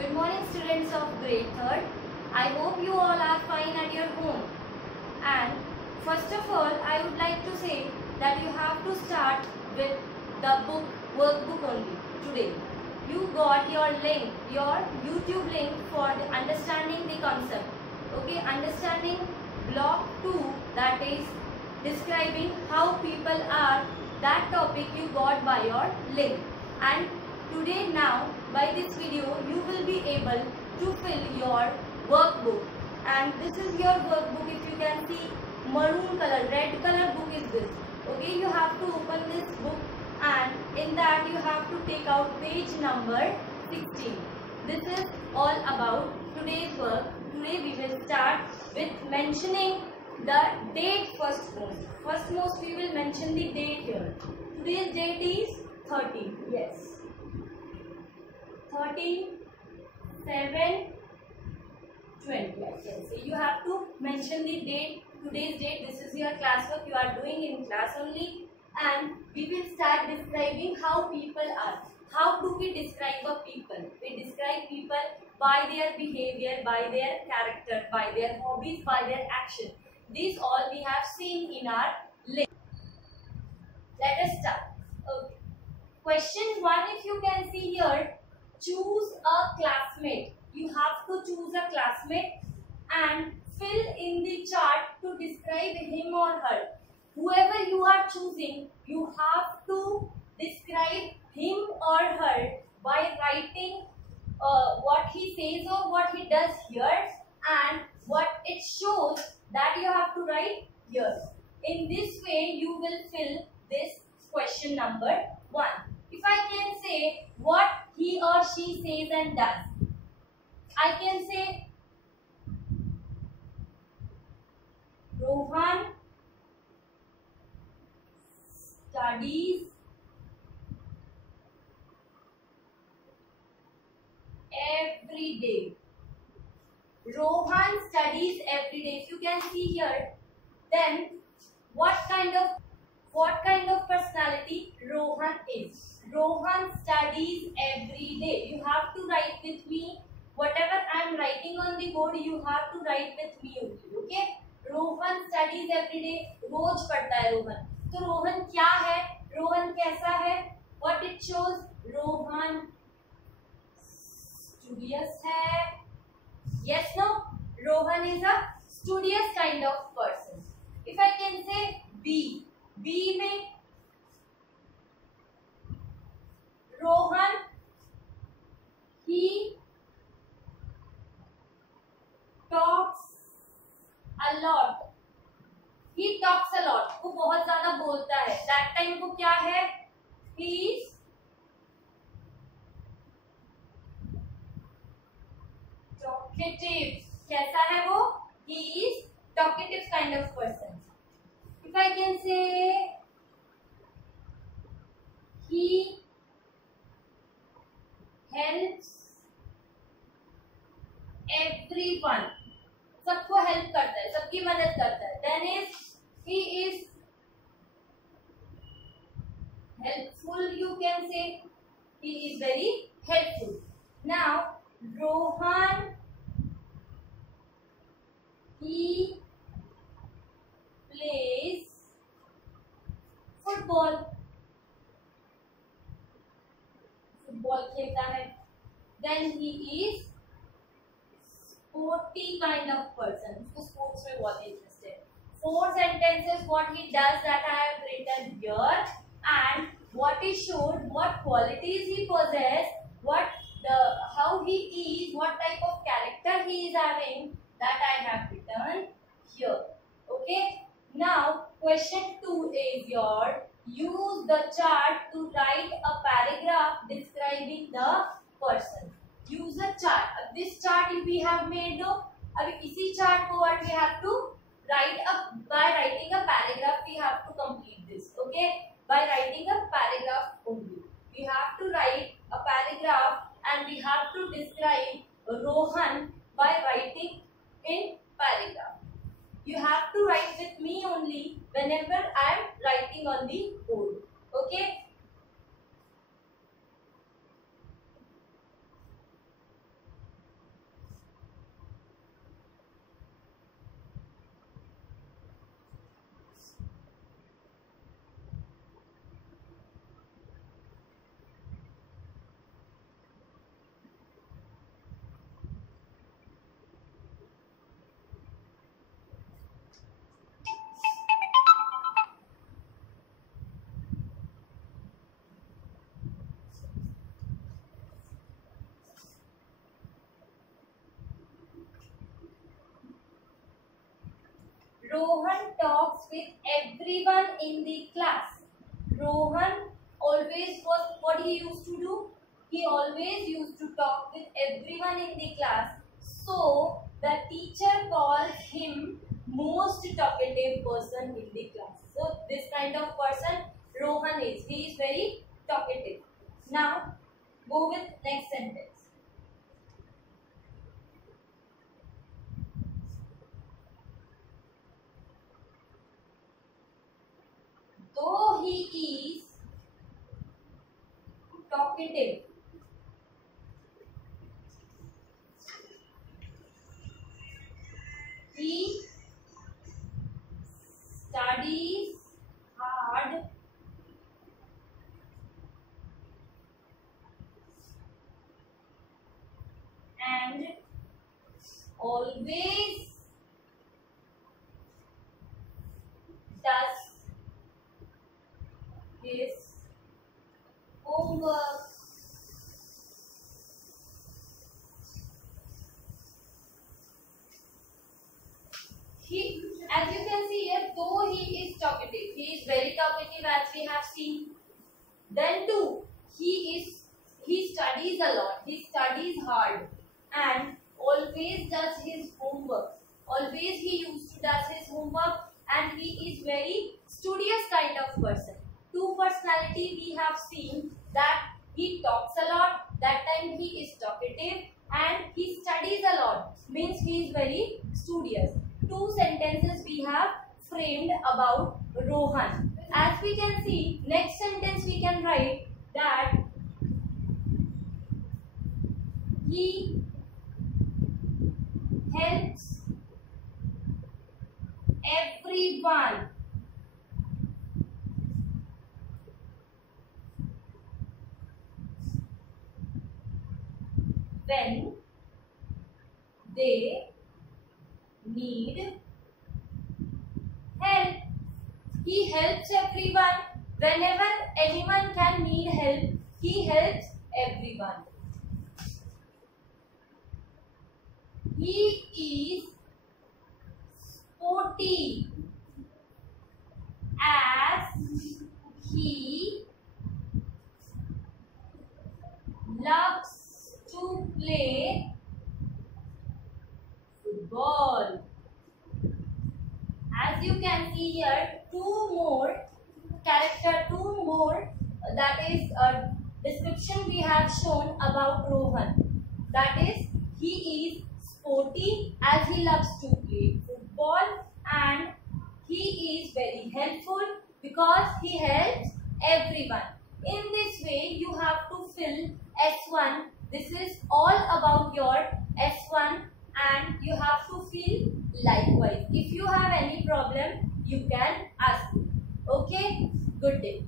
Good morning, students of grade 3rd. I hope you all are fine at your home. And first of all, I would like to say that you have to start with the workbook only today. You got your link, your YouTube link for understanding the concept. Okay, understanding block 2, that is describing how people are. That topic you got by your link. And today now by this video you will be able to fill your workbook, and this is your workbook. If you can see, maroon color, red color book is this. Okay, you have to open this book and in that you have to take out page number 16. This is all about today's work. Today we will start with mentioning the date firstmost we will mention the date here. Today's date is 30. Yes, 30, 7, 20. I can say you have to mention the date, today's date. This is your classwork you are doing in class only, and we will start describing how people are. How do we describe a people? We describe people by their behavior, by their character, by their hobbies, by their action. These all we have seen in our list. Let us start. Okay. Question 1, if you can see here, choose a classmate. You have to choose a classmate and fill in the chart to describe him or her. Whoever you are choosing, you have to describe him or her by writing what he says or what he does here, and what it shows that you have to write here. In this way you will fill this question number 1. If I can say what he or she says and does, I can say Rohan studies every day. Rohan studies every day. If you can see here, then what kind of personality Rohan is. Rohan studies every day. You have to write with me. Whatever I am writing on the board, you have to write with me only. Okay? Rohan studies every day. रोज पढ़ता है रोहन. तो रोहन क्या है? रोहन कैसा है? What it shows? Rohan studious है. Yes, no? Rohan is a studious kind of person. If I can say B में Rohan, he talks a lot. He talks a lot. वो बहुत ज़्यादा बोलता है. That time वो क्या है? He is talkative. कैसा है वो? He is talkative kind of person. If I can say he helps everyone. सबको हेल्प करता है, सबकी मदद करता है. Then he is helpful. You can say he is very helpful. Now Rohan, he plays football. Football खेलता है. Then he is sporty kind of person. उसको स्पोर्ट्स में बहुत इंटरेस्ट है. 4 sentences what he does that I have written here, and what is shown, what qualities he possesses, how he is, what type of character he is having, that I have written here. Okay. Now question 2 is your use the chart to write a paragraph describing the person. Use a chart. This chart we have made no. अभी इसी chart को what we have to write by writing a paragraph we have to complete this. Okay. By writing a paragraph only. We have to write a paragraph and we have to describe Rohan by writing in paragraph. You have to write with me only whenever I am writing on the board. Okay. Rohan talks with everyone in the class. Rohan always was what he used to do. He always used to talk with everyone in the class. So the teacher calls him most talkative person in the class. So this kind of person Rohan is. He is very talkative. Now go with next sentence. Though he is talkative, he studies hard and always does his homework. He, as you can see here, though he is talkative, he is very talkative as we have seen. Then too, he studies a lot. He studies hard and always does his homework. Always he used to does his homework, and he is very studious kind of person. Two personality we have seen, that he talks a lot, that time he is talkative, and he studies a lot, means he is very studious. Two sentences we have framed about Rohan. As we can see, next sentence we can write that he helps everyone when they need help. He helps everyone. Whenever anyone can need help, he helps everyone. He is sporty as he loves to play football. As you can see here, two more that is a description we have shown about Rohan. That is, he is sporty as he loves to play football, and he is very helpful because he helps everyone. In this way, you have to fill S1. This is all about your S1, and you have to fill likewise. If you have any problem, you can ask me. Okay? Good day.